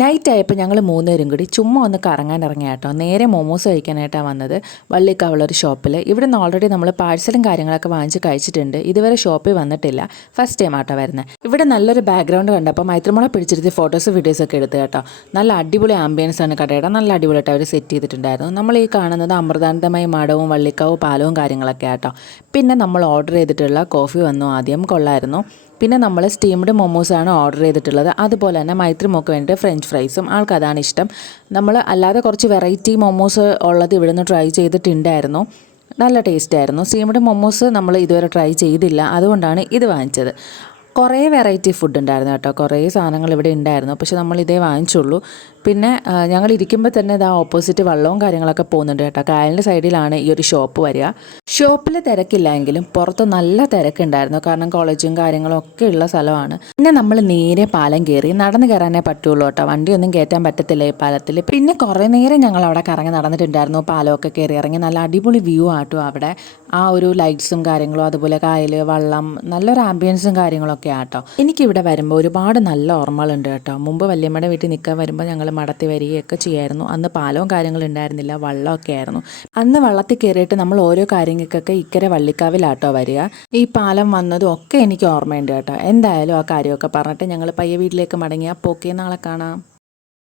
Night ആയപ്പോൾ ഞങ്ങൾ മൂന്നുപേരും കൂടി ചുമ്മാ ഒന്ന് കറങ്ങാൻ ഇറങ്ങിയ കേട്ടോ. നേരെ മോമോസ് കഴിക്കാനായിട്ടാണ് വന്നത് വള്ളിക്കാവുള്ളൊരു ഷോപ്പിൽ. ഇവിടെ നിന്ന് ഓൾറെഡി നമ്മൾ പാഴ്സലും കാര്യങ്ങളൊക്കെ വാങ്ങിച്ച് കഴിച്ചിട്ടുണ്ട്. ഇതുവരെ ഷോപ്പിൽ വന്നിട്ടില്ല, ഫസ്റ്റ് ടൈം ആട്ടോ വരുന്നത്. ഇവിടെ നല്ലൊരു ബാക്ക്ഗ്രൗണ്ട് കണ്ടപ്പോൾ മൈത്രമോളെ പിടിച്ചിരുത്തി ഫോട്ടോസ് വീഡിയോസൊക്കെ എടുത്ത് കേട്ടോ. നല്ല അടിപൊളി ആംബിയൻസ് ആണ് കടയുടെ, നല്ല അടിപൊളിയായിട്ട് അവർ സെറ്റ് ചെയ്തിട്ടുണ്ടായിരുന്നു. നമ്മൾ ഈ കാണുന്നത് അമൃതാനന്ദമയി മാടവും വള്ളിക്കാവ് പാലവും കാര്യങ്ങളൊക്കെ ആട്ടോ. പിന്നെ നമ്മൾ ഓർഡർ ചെയ്തിട്ടുള്ള കോഫി വന്നു, ആദ്യം കൊള്ളായിരുന്നു. പിന്നെ നമ്മൾ സ്റ്റീംഡ് മൊമോസാണ് ഓർഡർ ചെയ്തിട്ടുള്ളത്. അതുപോലെ തന്നെ മൈത്രിമോക്ക് വേണ്ടിയിട്ട് ഫ്രഞ്ച് ഫ്രൈസും ആൾക്കതാണ് ഇഷ്ടം. നമ്മൾ അല്ലാതെ കുറച്ച് വെറൈറ്റി മൊമോസ് ഉള്ളത് ഇവിടെ നിന്ന് ട്രൈ ചെയ്തിട്ടുണ്ടായിരുന്നു, നല്ല ടേസ്റ്റായിരുന്നു. സ്റ്റീംഡ് മൊമോസ് നമ്മൾ ഇതുവരെ ട്രൈ ചെയ്തില്ല, അതുകൊണ്ടാണ് ഇത് വാങ്ങിച്ചത്. കുറേ വെറൈറ്റി ഫുഡ് ഉണ്ടായിരുന്നു കേട്ടോ, കുറേ സാധനങ്ങൾ ഇവിടെ ഉണ്ടായിരുന്നു. പക്ഷെ നമ്മൾ ഇതേ വാങ്ങിച്ചുള്ളൂ. പിന്നെ ഞങ്ങൾ ഇരിക്കുമ്പോൾ തന്നെ ഇതാ ഓപ്പോസിറ്റ് വള്ളവും കാര്യങ്ങളൊക്കെ പോകുന്നുണ്ട് കേട്ടോ. കായലിൻ്റെ സൈഡിലാണ് ഈ ഒരു ഷോപ്പ് വരിക. ഷോപ്പിൽ തിരക്കില്ലെങ്കിലും പുറത്ത് നല്ല തിരക്കുണ്ടായിരുന്നു, കാരണം കോളേജും കാര്യങ്ങളും ഒക്കെ ഉള്ള സ്ഥലമാണ്. പിന്നെ നമ്മൾ നേരെ പാലം കയറി, നടന്ന് കയറാനേ പറ്റുള്ളൂ കേട്ടോ, വണ്ടിയൊന്നും കയറ്റാൻ പറ്റത്തില്ല ഈ പാലത്തിൽ. പിന്നെ കുറേ നേരം ഞങ്ങൾ അവിടെ കറങ്ങി നടന്നിട്ടുണ്ടായിരുന്നു, പാലമൊക്കെ കയറി ഇറങ്ങി. നല്ല അടിപൊളി വ്യൂ ആട്ടോ അവിടെ, ആ ഒരു ലൈറ്റ്സും കാര്യങ്ങളും, അതുപോലെ കായൽ, വള്ളം, നല്ലൊരു ആംബിയൻസും കാര്യങ്ങളൊക്കെ ആട്ടോ. എനിക്കിവിടെ വരുമ്പോൾ ഒരുപാട് നല്ല ഓർമ്മകളുണ്ട് കേട്ടോ. മുമ്പ് വല്യമ്മയുടെ വീട്ടിൽ നിൽക്കാൻ വരുമ്പോൾ ഞങ്ങൾ മടത്തി വരികയൊക്കെ ചെയ്യായിരുന്നു. അന്ന് പാലവും കാര്യങ്ങളും ഉണ്ടായിരുന്നില്ല, വള്ളമൊക്കെ ആയിരുന്നു. അന്ന് വള്ളത്തിൽ കയറിയിട്ട് നമ്മൾ ഓരോ കാര്യങ്ങൾക്കൊക്കെ ഇക്കരെ വള്ളിക്കാവിലാട്ടോ വരിക. ഈ പാലം വന്നതും ഒക്കെ എനിക്ക് ഓർമ്മയുണ്ട് കേട്ടോ. എന്തായാലും ആ കാര്യമൊക്കെ പറഞ്ഞിട്ട് ഞങ്ങൾ പയ്യെ വീട്ടിലേക്ക് മടങ്ങി. അപ്പോൾ ഓക്കെ, നാളെ കാണാം.